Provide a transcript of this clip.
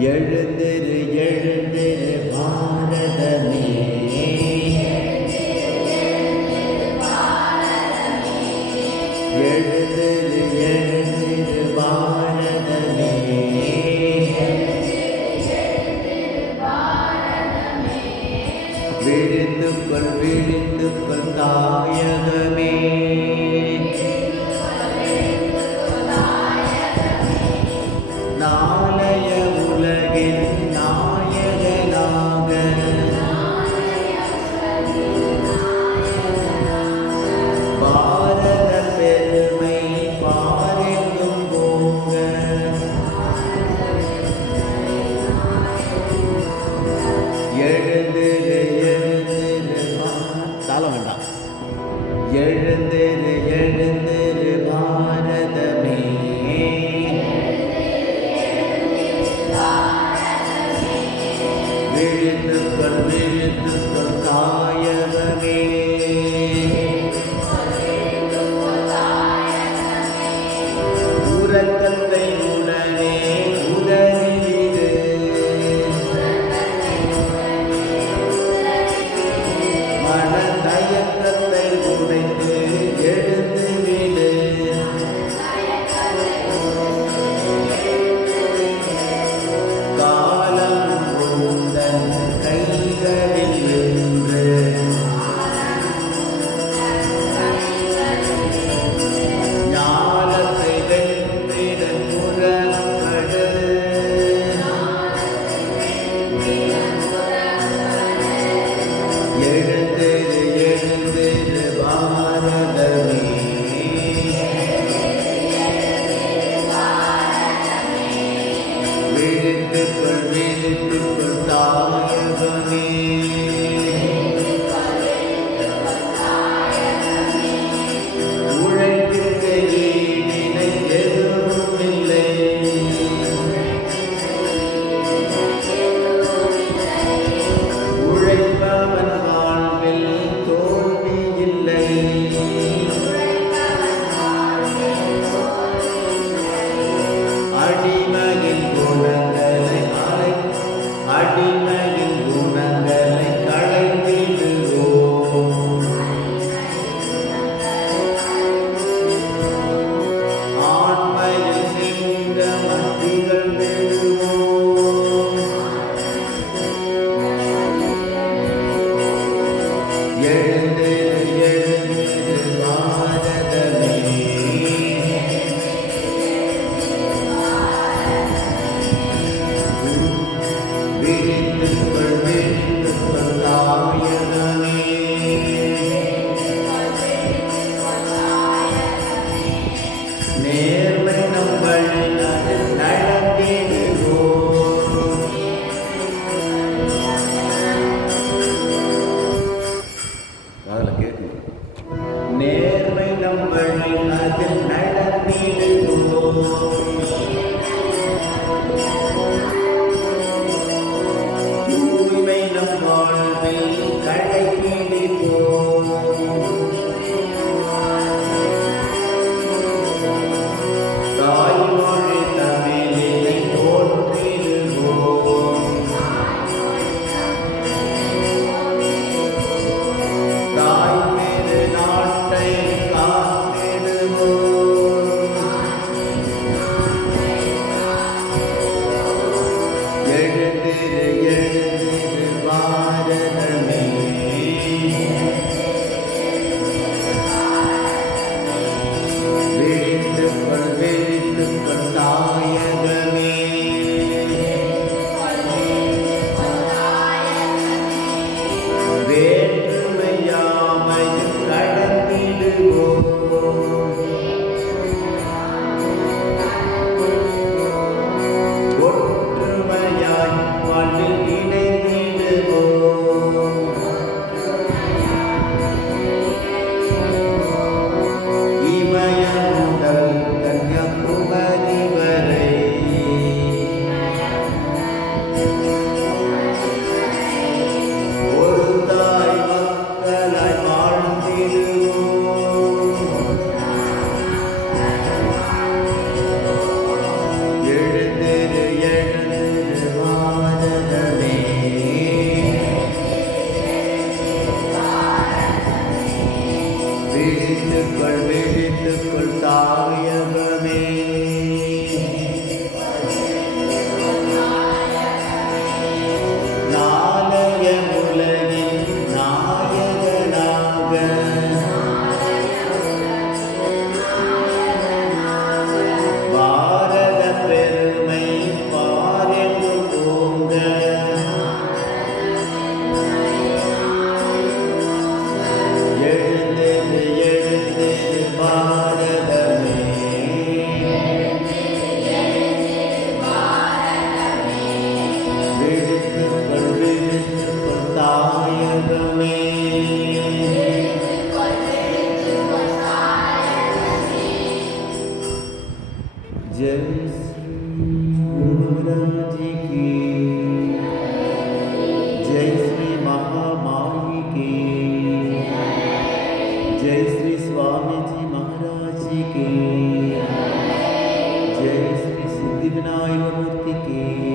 எழுந்திரு எழுந்திரு பாரதமே. எழுந்திரு எழுந்திரு பாரதமே. விழுந்து கொள் விழுந்து we're விழித்துக்கள் விழித்துக்கள் தாயகமே. जय श्री गुरु महाराज की जय श्री महामाई की। जय श्री स्वामी जी महाराज की। जय श्री सिद्धिविनायक मूर्ति की।